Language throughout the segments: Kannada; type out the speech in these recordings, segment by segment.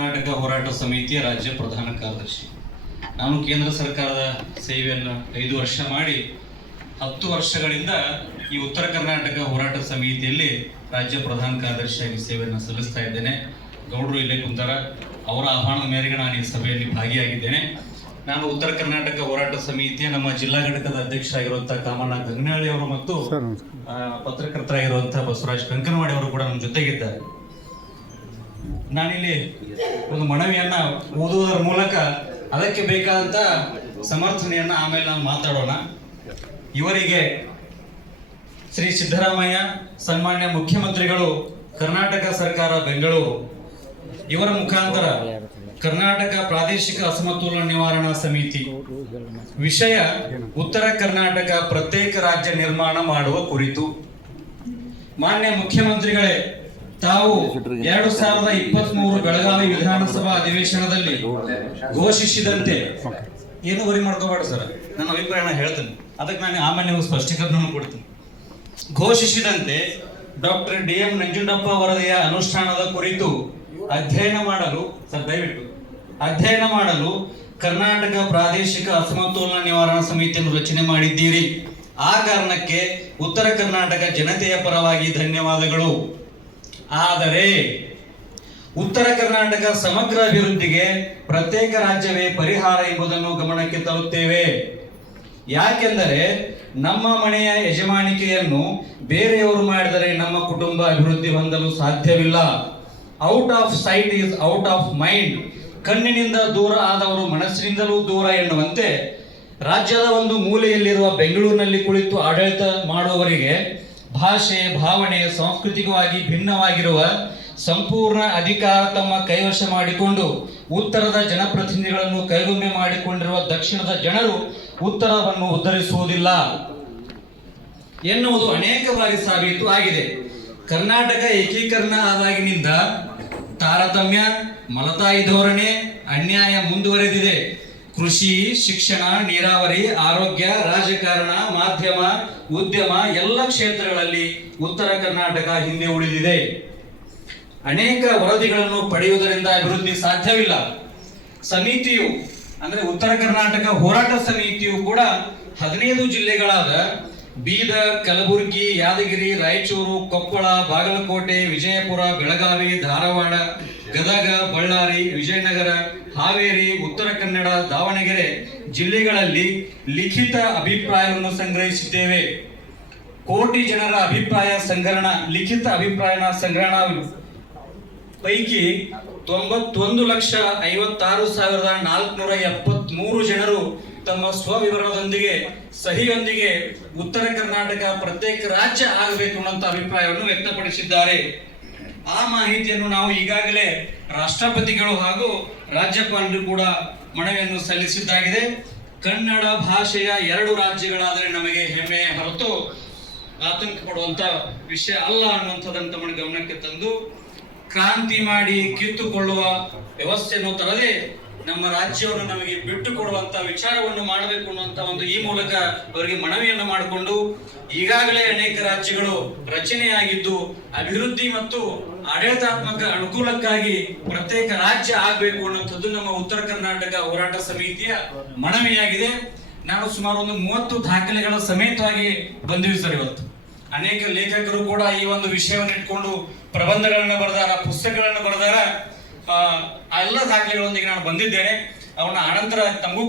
ಕರ್ನಾಟಕ ಹೋರಾಟ ಸಮಿತಿಯ ರಾಜ್ಯ ಪ್ರಧಾನ ಕಾರ್ಯದರ್ಶಿ. ನಾನು ಕೇಂದ್ರ ಸರ್ಕಾರದ ಸೇವೆಯನ್ನು 5 ವರ್ಷ ಮಾಡಿ 10 ವರ್ಷಗಳಿಂದ ಈ ಉತ್ತರ ಕರ್ನಾಟಕ ಹೋರಾಟ ಸಮಿತಿಯಲ್ಲಿ ರಾಜ್ಯ ಪ್ರಧಾನ ಕಾರ್ಯದರ್ಶಿಯಾಗಿ ಸೇವೆಯನ್ನು ಸಲ್ಲಿಸ್ತಾ ಇದ್ದೇನೆ. ಗೌಡರು ಇಲ್ಲೇ ಕುಂತಾರ, ಅವರ ಆಹ್ವಾನದ ಮೇರೆಗೆ ನಾನು ಈ ಸಭೆಯಲ್ಲಿ ಭಾಗಿಯಾಗಿದ್ದೇನೆ. ನಾನು ಉತ್ತರ ಕರ್ನಾಟಕ ಹೋರಾಟ ಸಮಿತಿಯ ನಮ್ಮ ಜಿಲ್ಲಾ ಘಟಕದ ಅಧ್ಯಕ್ಷರಾಗಿರುವಂತಹ ಕಾಮಣ್ಣ ಗಂಗನಹಳ್ಳಿ ಅವರು ಮತ್ತು ಪತ್ರಕರ್ತರಾಗಿರುವಂತಹ ಬಸವರಾಜ್ ಕಂಕನವಾಡಿ ಅವರು ಕೂಡ ನಮ್ಮ ಜೊತೆಗಿದ್ದಾರೆ. ನಾನಿಲ್ಲಿ ಒಂದು ಮನವಿಯನ್ನ ಓದುವುದರ ಮೂಲಕ ಅದಕ್ಕೆ ಬೇಕಾದಂತ ಸಮರ್ಥನೆಯನ್ನ ಆಮೇಲೆ ನಾವು ಮಾತಾಡೋಣ. ಇವರಿಗೆ ಶ್ರೀ ಸಿದ್ದರಾಮಯ್ಯ ಸನ್ಮಾನ್ಯ ಮುಖ್ಯಮಂತ್ರಿಗಳು, ಕರ್ನಾಟಕ ಸರ್ಕಾರ ಬೆಂಗಳೂರು ಇವರ ಮುಖಾಂತರ ಕರ್ನಾಟಕ ಪ್ರಾದೇಶಿಕ ಅಸಮತೋಲನ ನಿವಾರಣಾ ಸಮಿತಿ, ವಿಷಯ ಉತ್ತರ ಕರ್ನಾಟಕ ಪ್ರತ್ಯೇಕ ರಾಜ್ಯ ನಿರ್ಮಾಣ ಮಾಡುವ ಕುರಿತು. ಮಾನ್ಯ ಮುಖ್ಯಮಂತ್ರಿಗಳೇ, ತಾವು 2023 ಬೆಳಗಾವಿ ವಿಧಾನಸಭಾ ಅಧಿವೇಶನದಲ್ಲಿ ಘೋಷಿಸಿದಂತೆ, ಏನು ವರಿ ಮಾಡ್ಕೋಬೇಡ ಸರ್, ನನ್ನ ಅಭಿಪ್ರಾಯನ ಹೇಳ್ತೇನೆ, ಅದಕ್ಕೆ ನಾನು ಆಮೇಲೆ ನೀವು ಸ್ಪಷ್ಟೀಕರಣ ಕೊಡ್ತೀನಿ. ಘೋಷಿಸಿದಂತೆ ಡಾಕ್ಟರ್ DM ನಂಜುಂಡಪ್ಪ ವರದಿಯ ಅನುಷ್ಠಾನದ ಕುರಿತು ಅಧ್ಯಯನ ಮಾಡಲು ಕರ್ನಾಟಕ ಪ್ರಾದೇಶಿಕ ಅಸಮತೋಲನ ನಿವಾರಣಾ ಸಮಿತಿಯನ್ನು ರಚನೆ ಮಾಡಿದ್ದೀರಿ. ಆ ಕಾರಣಕ್ಕೆ ಉತ್ತರ ಕರ್ನಾಟಕ ಜನತೆಯ ಪರವಾಗಿ ಧನ್ಯವಾದಗಳು. ಆದರೆ ಉತ್ತರ ಕರ್ನಾಟಕ ಸಮಗ್ರ ಅಭಿವೃದ್ಧಿಗೆ ಪ್ರತ್ಯೇಕ ರಾಜ್ಯವೇ ಪರಿಹಾರ ಎಂಬುದನ್ನು ಗಮನಕ್ಕೆ ತರುತ್ತೇವೆ. ಯಾಕೆಂದರೆ ನಮ್ಮ ಮನೆಯ ಯಜಮಾನಿಕೆಯನ್ನು ಬೇರೆಯವರು ಮಾಡಿದರೆ ನಮ್ಮ ಕುಟುಂಬ ಅಭಿವೃದ್ಧಿ ಹೊಂದಲು ಸಾಧ್ಯವಿಲ್ಲ. Out off site is out of mind. ಕಣ್ಣಿನಿಂದ ದೂರ ಆದವರು ಮನಸ್ಸಿನಿಂದಲೂ ದೂರ ಎನ್ನುವಂತೆ ರಾಜ್ಯದ ಒಂದು ಮೂಲೆಯಲ್ಲಿರುವ ಬೆಂಗಳೂರಿನಲ್ಲಿ ಕುಳಿತು ಆಡಳಿತ ಮಾಡುವವರಿಗೆ ಭಾಷೆ, ಭಾವನೆ, ಸಾಂಸ್ಕೃತಿಕವಾಗಿ ಭಿನ್ನವಾಗಿರುವ ಸಂಪೂರ್ಣ ಅಧಿಕಾರ ತಮ್ಮ ಕೈವಶ ಮಾಡಿಕೊಂಡು ಉತ್ತರದ ಜನಪ್ರತಿನಿಧಿಗಳನ್ನು ಕೈಗೊಂಬೆ ಮಾಡಿಕೊಂಡಿರುವ ದಕ್ಷಿಣದ ಜನರು ಉತ್ತರವನ್ನು ಉದ್ಧರಿಸುವುದಿಲ್ಲ ಎನ್ನುವುದು ಅನೇಕ ಬಾರಿ ಸಾಬೀತು ಆಗಿದೆ. ಕರ್ನಾಟಕ ಏಕೀಕರಣ ಆದಾಗಿನಿಂದ ತಾರತಮ್ಯ, ಮಲತಾಯಿ ಧೋರಣೆ, ಅನ್ಯಾಯ ಮುಂದುವರೆದಿದೆ. ಕೃಷಿ, ಶಿಕ್ಷಣ, ನೀರಾವರಿ, ಆರೋಗ್ಯ, ರಾಜಕಾರಣ, ಮಾಧ್ಯಮ, ಉದ್ಯಮ ಎಲ್ಲ ಕ್ಷೇತ್ರಗಳಲ್ಲಿ ಉತ್ತರ ಕರ್ನಾಟಕ ಹಿಂದೆ ಉಳಿದಿದೆ. ಅನೇಕ ವರದಿಗಳನ್ನು ಪಡೆಯುವುದರಿಂದ ಅಭಿವೃದ್ಧಿ ಸಾಧ್ಯವಿಲ್ಲ. ಸಮಿತಿಯು ಅಂದ್ರೆ ಉತ್ತರ ಕರ್ನಾಟಕ ಹೋರಾಟ ಸಮಿತಿಯು ಕೂಡ 15 ಜಿಲ್ಲೆಗಳಾದ ಬೀದರ್, ಕಲಬುರಗಿ, ಯಾದಗಿರಿ, ರಾಯಚೂರು, ಕೊಪ್ಪಳ, ಬಾಗಲಕೋಟೆ, ವಿಜಯಪುರ, ಬೆಳಗಾವಿ, ಧಾರವಾಡ, ಗದಗ, ಬಳ್ಳಾರಿ, ವಿಜಯನಗರ, ಹಾವೇರಿ, ಉತ್ತರ ಕನ್ನಡ, ದಾವಣಗೆರೆ ಜಿಲ್ಲೆಗಳಲ್ಲಿ ಲಿಖಿತ ಅಭಿಪ್ರಾಯವನ್ನು ಸಂಗ್ರಹಿಸಿದ್ದೇವೆ. ಕೋಟಿ ಜನರ ಅಭಿಪ್ರಾಯ ಸಂಗ್ರಹಣ, ಲಿಖಿತ ಅಭಿಪ್ರಾಯ ಸಂಗ್ರಹಣ ಪೈಕಿ 91,56,473 ಜನರು ತಮ್ಮ ಸ್ವವಿವರದೊಂದಿಗೆ ಸಹಿಯೊಂದಿಗೆ ಉತ್ತರ ಕರ್ನಾಟಕ ಪ್ರತ್ಯೇಕ ರಾಜ್ಯ ಆಗಬೇಕು ಅನ್ನುವಂಥ ಅಭಿಪ್ರಾಯವನ್ನು ವ್ಯಕ್ತಪಡಿಸಿದ್ದಾರೆ. ಆ ಮಾಹಿತಿಯನ್ನು ನಾವು ಈಗಾಗಲೇ ರಾಷ್ಟ್ರಪತಿಗಳು ಹಾಗೂ ರಾಜ್ಯಪಾಲರು ಕೂಡ ಮನವಿಯನ್ನು ಸಲ್ಲಿಸಿದ್ದಾಗಿದೆ. ಕನ್ನಡ ಭಾಷೆಯ 2 ರಾಜ್ಯಗಳಾದರೆ ನಮಗೆ ಹೆಮ್ಮೆ ಹೊರತು ಆತಂಕ ಪಡುವಂತ ವಿಷಯ ಅಲ್ಲ ಅನ್ನುವಂಥದ್ದನ್ನು ತಮ್ಮ ಗಮನಕ್ಕೆ ತಂದು, ಕ್ರಾಂತಿ ಮಾಡಿ ಕಿತ್ತುಕೊಳ್ಳುವ ವ್ಯವಸ್ಥೆಯನ್ನು ತರದೆ ನಮ್ಮ ರಾಜ್ಯವನ್ನು ನಮಗೆ ಬಿಟ್ಟು ಕೊಡುವಂತ ವಿಚಾರವನ್ನು ಮಾಡಬೇಕು ಅನ್ನುವಂತ ಒಂದು ಈ ಮೂಲಕ ಅವರಿಗೆ ಮನವಿಯನ್ನು ಮಾಡಿಕೊಂಡು, ಈಗಾಗಲೇ ಅನೇಕ ರಾಜ್ಯಗಳು ರಚನೆಯಾಗಿದ್ದು ಅಭಿವೃದ್ಧಿ ಮತ್ತು ಆಡಳಿತಾತ್ಮಕ ಅನುಕೂಲಕ್ಕಾಗಿ ಪ್ರತ್ಯೇಕ ರಾಜ್ಯ ಆಗಬೇಕು ಅನ್ನುವಂಥದ್ದು ನಮ್ಮ ಉತ್ತರ ಕರ್ನಾಟಕ ಹೋರಾಟ ಸಮಿತಿಯ ಮನವಿಯಾಗಿದೆ. ನಾನು ಸುಮಾರು ಒಂದು 30 ದಾಖಲೆಗಳ ಸಮೇತವಾಗಿ ಬಂದಿವಿ ಸರ್. ಇವತ್ತು ಅನೇಕ ಲೇಖಕರು ಕೂಡ ಈ ಒಂದು ವಿಷಯವನ್ನು ಇಟ್ಕೊಂಡು ಪ್ರಬಂಧಗಳನ್ನ ಬರೆದಾರ, ಪುಸ್ತಕಗಳನ್ನು ಬರೆದಾರ. ಎಲ್ಲ ದಾಖಲೆಗಳೊಂದಿಗೆ ನಾನು ಬಂದಿದ್ದೇನೆ. ಅವನ ಅನಂತರ ತಮಗೂ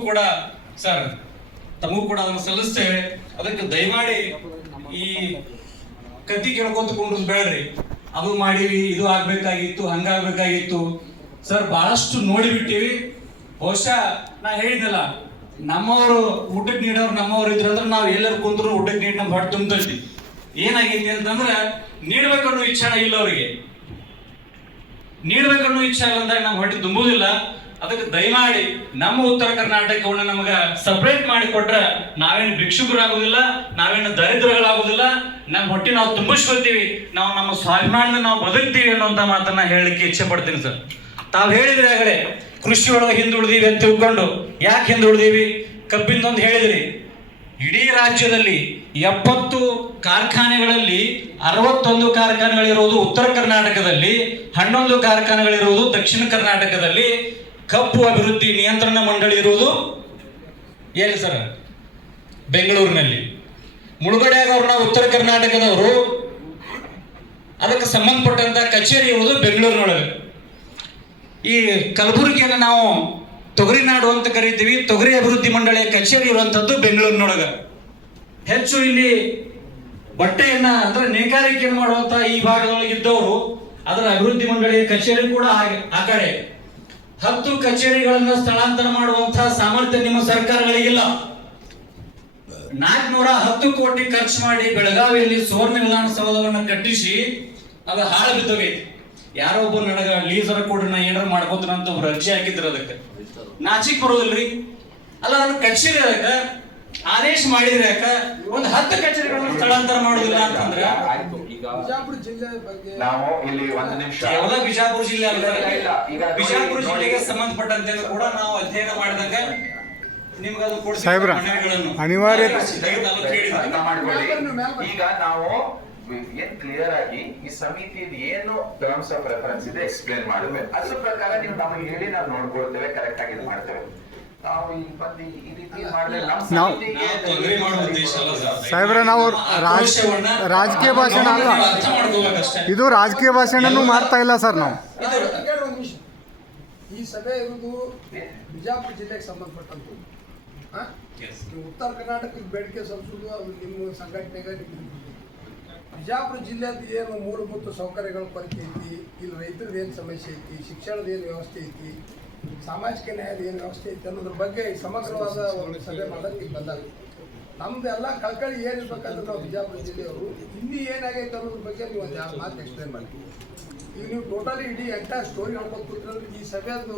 ಕೂಡ ಅದನ್ನು ಸಲ್ಲಿಸ್ತೇವೆ. ಅದಕ್ಕೆ ದಯಮಾಡಿ ಈ ಕತ್ತಿ ಕೇಳ್ಕೊಂತಕೊಂಡು ಬೇಡ್ರಿ, ಅದು ಮಾಡಿವಿ, ಇದು ಆಗ್ಬೇಕಾಗಿತ್ತು, ಹಂಗಾಗ್ಬೇಕಾಗಿತ್ತು ಸರ್. ಬಹಳಷ್ಟು ನೋಡಿಬಿಟ್ಟಿವಿ. ಬಹುಶಃ ನಾ ಹೇಳಿದ್ನಲ್ಲ, ನಮ್ಮವರು ಊಟಕ್ಕೆ ನೀಡೋರು ನಮ್ಮವ್ರು ಇದ್ರಂದ್ರೆ ನಾವು ಎಲ್ಲರೂ ಕುಂದ್ರು ಊಟಕ್ಕೆ ನೀಡಿ ನಮ್ಮ ಹೊಟ್ಟೆ ತುಂಬತೈತಿ. ಏನಾಗೈತಿ ಅಂತಂದ್ರೆ ನೀಡ್ಬೇಕನ್ನೋ ಇಚ್ಛೆ ಇಲ್ಲ, ಅವರಿಗೆ ನೀಡ್ಬೇಕನ್ನೋ ಇಚ್ಛೆ ಇಲ್ಲ ಅಂದಾಗ ನಮ್ಮ ಹೊಟ್ಟೆ ತುಂಬುವುದಿಲ್ಲ. ಅದಕ್ಕೆ ದಯಮಾಡಿ ನಮ್ಮ ಉತ್ತರ ಕರ್ನಾಟಕವನ್ನು ನಮಗ ಸಪರೇಟ್ ಮಾಡಿ ಕೊಟ್ರೆ ನಾವೇನು ಭಿಕ್ಷುಕರಾಗುದಿಲ್ಲ, ನಾವೇನು ದರಿದ್ರಗಳಾಗುದಿಲ್ಲ, ನಮ್ಮ ಹೊಟ್ಟೆ ನಾವು ತುಂಬಿಸ್ಕೊಳ್ತೀವಿ, ನಾವು ನಮ್ಮ ಸ್ವಾಭಿಮಾನ ನಾವು ಬದುಕ್ತೀವಿ ಅನ್ನುವಂತ ಮಾತನ್ನ ಹೇಳಲಿಕ್ಕೆ ಇಚ್ಛೆ ಪಡ್ತೀನಿ ಸರ್. ತಾವು ಹೇಳಿದ್ರಿ ಆಗಲೇ ಕೃಷಿ ಒಳಗೆ ಹಿಂದುಳಿದೀವಿ ಅಂತ ತಿಳ್ಕೊಂಡು, ಯಾಕೆ ಹಿಂದುಳಿದೀವಿ? ಕಬ್ಬಿಂದೊಂದು ಹೇಳಿದ್ರಿ, ಇಡೀ ರಾಜ್ಯದಲ್ಲಿ 70 ಕಾರ್ಖಾನೆಗಳಲ್ಲಿ 61 ಕಾರ್ಖಾನೆಗಳಿರುವುದು ಉತ್ತರ ಕರ್ನಾಟಕದಲ್ಲಿ, 11 ಕಾರ್ಖಾನೆಗಳಿರುವುದು ದಕ್ಷಿಣ ಕರ್ನಾಟಕದಲ್ಲಿ. ಕಬ್ಬು ಅಭಿವೃದ್ಧಿ ನಿಯಂತ್ರಣ ಮಂಡಳಿ ಇರುವುದು ಎಲ್ಲಿ ಸರ್? ಬೆಂಗಳೂರಿನಲ್ಲಿ. ಮುಳುಗಡೆಯಾಗ ಅವ್ರನ್ನ ಉತ್ತರ ಕರ್ನಾಟಕದವರು, ಅದಕ್ಕೆ ಸಂಬಂಧಪಟ್ಟಂತ ಕಚೇರಿ ಇರುವುದು ಬೆಂಗಳೂರಿನೊಳಗೆ. ಈ ಕಲಬುರಗಿಯನ್ನು ನಾವು ತೊಗರಿ ನಾಡು ಅಂತ ಕರಿತೀವಿ. ತೊಗರಿ ಅಭಿವೃದ್ಧಿ ಮಂಡಳಿಯ ಕಚೇರಿ ಇರುವಂತದ್ದು ಬೆಂಗಳೂರಿನೊಳಗ. ಹೆಚ್ಚು ಇಲ್ಲಿ ಬಟ್ಟೆಯನ್ನ ಅಂದ್ರೆ ನೇಕಾರಿಕೆಯನ್ನು ಮಾಡುವಂತ ಈ ಭಾಗದೊಳಗೆ ಇದ್ದವರು, ಅದರ ಅಭಿವೃದ್ಧಿ ಮಂಡಳಿಯ ಕಚೇರಿ ಕೂಡ ಆ ಕಡೆ. 10 ಕಚೇರಿಗಳನ್ನ ಸ್ಥಳಾಂತರ ಮಾಡುವಂತಹ ಸಾಮರ್ಥ್ಯ ನಿಮ್ಮ ಸರ್ಕಾರಗಳಿಗಿಲ್ಲ. 410 ಕೋಟಿ ಖರ್ಚು ಮಾಡಿ ಬೆಳಗಾವಿಯಲ್ಲಿ ಸುವರ್ಣ ವಿಧಾನಸೌಧವನ್ನು ಕಟ್ಟಿಸಿ ಅದು ಹಾಳು ಬಿದ್ದೋಗೈತಿ. ಯಾರೋ ಒಬ್ಬ ನನಗ ಲೀಸರ ಕೊಡ್ರಿ ನಾ ಏನಾರ ಮಾಡ್ಕೋತಾನ ಅಂತ ಒಬ್ರು ಅರ್ಜಿ ಹಾಕಿದ್ರು. ಅದಕ್ಕೆ ನಾಚಿಕ್ ಬರೋದಿಲ್ರಿ. ಅಲ್ಲ, ಅದನ್ನ ಕಟ್ಸಿರಿ, ಅದಕ್ಕೆ ಆದೇಶ ಮಾಡಿದ್ರೆ ಯಾಕ ಒಂದು 10 ಕಚೇರಿಗಳನ್ನು ಸ್ಥಳಾಂತರ ಮಾಡೋದಿಲ್ಲ ಅಂತಂದ್ರೆ ಬಿಜಾಪುರ ಜಿಲ್ಲೆ ಬಗ್ಗೆ ನಾವು ಇಲ್ಲಿ ಒಂದು ನಿಮಿಷ ಕೇವಲ ಬಿಜಾಪುರ ಜಿಲ್ಲೆ ಅಲ್ಲ, ಬಿಜಾಪುರ ಜಿಲ್ಲೆಗೆ ಸಂಬಂಧಪಟ್ಟಂತೆ ಕೂಡ ನಾವು ಅಧ್ಯಯನ ಮಾಡಿದಾಗ ನಿಮ್ಗೆ ಅದು ಕೊಡ್ತೀವಿ. ಸಾಹೇಬ್ರ, ಅನಿವಾರ್ಯ ಅರ್ಥ ಮಾಡ್ಕೊಳ್ಳಿ. ಈಗ ನಾವು ಏನ್ ಕ್ಲಿಯರ್ ಆಗಿ ಈ ಸಮಿತಿ ಏನು ಟರ್ಮ್ಸ್ ಆಫ್ ರೆಫರೆನ್ಸ್ ಇದೆ ಎಕ್ಸ್ಪ್ಲೇನ್ ಮಾಡಬೇಕು. ಅದ್ರ ಪ್ರಕಾರ ನೀವು ನಮಗೆ ಹೇಳಿ ನಾವು ನೋಡ್ಕೊಳ್ತೇವೆ, ಕರೆಕ್ಟ್ ಆಗಿ ಇದು ಮಾಡ್ತೇವೆ. ನಾವು ಈ ಬಂದು ಈ ರೀತಿ ಮಾಡಿದ್ರೆ ನಮ್ಮ ಸಮಿತಿಗೆ ತೊಂದರೆ ಮಾಡುವ ಉದ್ದೇಶ ಅಲ್ಲ ಸರ್. ಸಾಹೇಬ್ರ, ನಾವು ರಾಜಕೀಯ ಭಾಷಣ ಅಲ್ಲ, ಅರ್ಥ ಮಾಡ್ಕೋಬೇಕಷ್ಟೇ. ಇದು ರಾಜಕೀಯ ಭಾಷಣನೂ ಮಾಡ್ತಾ ಇಲ್ಲ ಸರ್ ನಾವು. ಒಂದು ನಿಮಿಷ, ಈ ಸಭೆ ಇರುವುದು ಬಿಜಾಪುರ ಜಿಲ್ಲೆಗೆ ಸಂಬಂಧಪಟ್ಟಂತು. ನೀವು ಉತ್ತರ ಕರ್ನಾಟಕಕ್ಕೆ ಬೇಡಿಕೆ ಸಲ್ಲಿಸುವುದು ಅದು ನಿಮ್ಮ ಸಂಘಟನೆಗೆ ಬಿಜಾಪುರ ಜಿಲ್ಲೆದು ಏನು ಮೂಲಭೂತ ಸೌಕರ್ಯಗಳ ಕೊರತೆ ಐತಿ, ಇಲ್ಲಿ ರೈತರದ್ದು ಏನು ಸಮಸ್ಯೆ ಐತಿ, ಶಿಕ್ಷಣದ ಏನು ವ್ಯವಸ್ಥೆ ಐತಿ, ಸಾಮಾಜಿಕ ನ್ಯಾಯದ ಏನು ವ್ಯವಸ್ಥೆ ಐತಿ ಅನ್ನೋದ್ರ ಬಗ್ಗೆ ಸಮಗ್ರವಾದ ಒಂದು ಸಭೆ ಮಾಡೋಕ್ಕೆ ಇಲ್ಲಿ ಬಂದಾಗ ನಮ್ದು ಎಲ್ಲ ಕಳ್ಕಳಿ ಏನಿರ್ಬೇಕಂದ್ರೆ ನಾವು ಬಿಜಾಪುರ ಜಿಲ್ಲೆಯವರು ಇಲ್ಲಿ ಏನಾಗೈತೆ ಅನ್ನೋದ್ರ ಬಗ್ಗೆ ನೀವು ಒಂದು 2 ಮಾತು ಎಕ್ಸ್ಪ್ಲೇನ್ ಮಾಡಿ. ಈಗ ನೀವು ಟೋಟಲಿ ಇಡೀ ಎಂಟೈರ್ ಸ್ಟೋರಿ ಹೇಳ್ಕೊಂಡು ಕೂತ್ರೆ ಈ ಸಭೆಯದು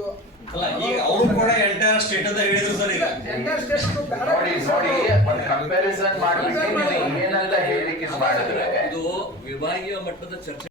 ಅಲ್ಲ, ಈಗ ಅವರು ಕೂಡ ಎಂಟೈರ್ ಸ್ಟೇಟ್ ಅಂತ ಹೇಳಿದ್ರು ಸರ್. ಈಗ ಎಂಟೈರ್ ಸ್ಟೇಟ್ ನೋಡಿ ಒಂದು ಕಂಪ್ಯಾರಿಸನ್ ಮಾಡಿಬಿಟ್ಟು ಏನಂತ ಹೇಳಿಕೆ ಮಾಡಿದ್ರೆ ಇದು ವಿಭಾಗೀಯ ಮಟ್ಟದ ಚರ್ಚೆ.